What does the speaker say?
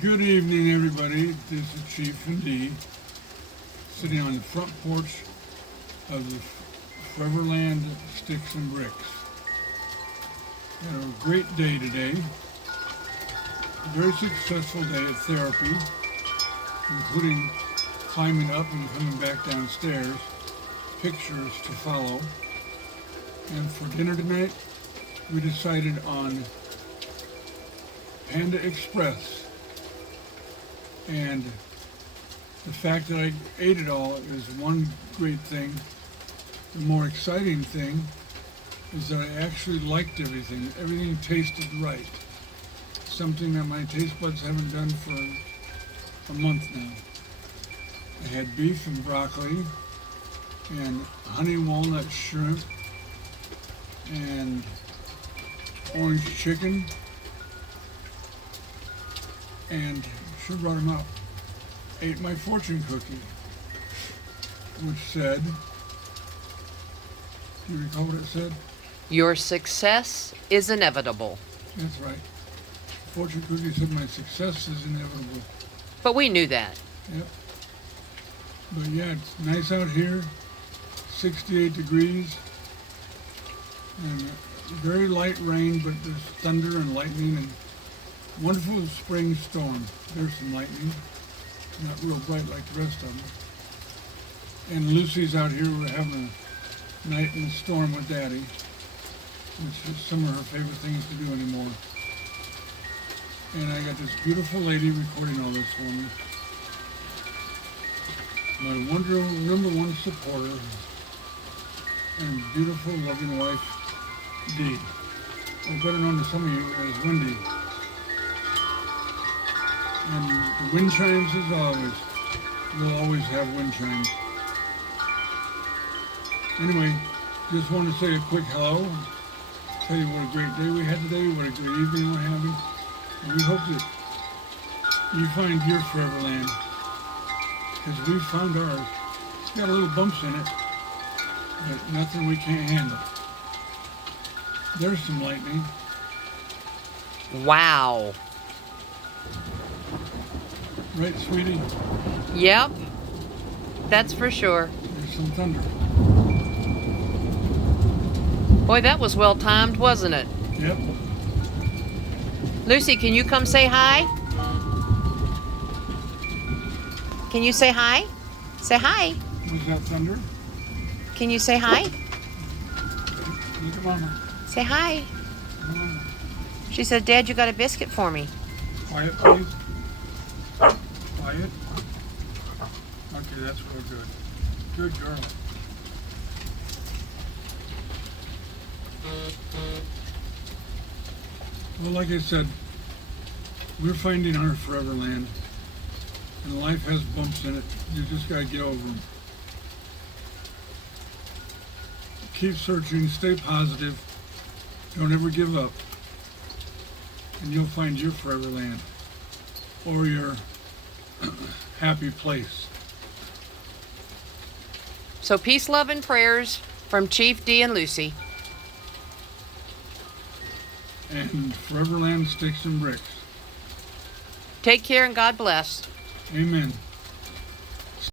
Good evening, everybody. This is Chief and D, sitting on the front porch of the 4Everland Sticks and Bricks. Had a great day today. A very successful day at therapy, including climbing up and coming back downstairs. Pictures to follow. And for dinner tonight, we decided on Panda Express. And the fact that I ate it all is one great thing. The more exciting thing is that I actually liked everything. Everything tasted right. Something that my taste buds haven't done for a month now. I had beef and broccoli and honey walnut shrimp and orange chicken and should have brought him up. Ate my fortune cookie, which said, do you recall what it said? Your success is inevitable. That's right. Fortune cookie said my success is inevitable. But we knew that. Yep. But yeah, it's nice out here. 68 degrees. And very light rain, but there's thunder and lightning and wonderful spring storm. There's some lightning. Not real bright like the rest of them. And Lucy's out here. We're having a night in the storm with Daddy, which is some of her favorite things to do anymore. And I got this beautiful lady recording all this for me. My number one supporter and beautiful, loving wife, Dee. Or better known to some of you as Wendy. And the wind chimes as always. We'll always have wind chimes. Anyway, just want to say a quick hello. Tell you what a great day we had today, what a great evening we're having. And we hope that you find your 4Everland. Because we found ours. It's got a little bumps in it, but nothing we can't handle. There's some lightning. Wow. Right, sweetie? Yep. That's for sure. There's some thunder. Boy, that was well timed, wasn't it? Yep. Lucy, can you come say hi? Can you say hi? Say hi. Was that thunder? Can you say hi? Look at Mama. Say hi. Mama. She said, Dad, you got a biscuit for me. Quiet, please. Quiet. Okay, that's real good. Good girl. Well, like I said, we're finding our 4Everland. And life has bumps in it. You just gotta get over them. Keep searching, stay positive. Don't ever give up. And you'll find your 4Everland. Or your happy place. So peace, love, and prayers from Chief D and Lucy. And 4Everland Sticks and Bricks. Take care and God bless. Amen.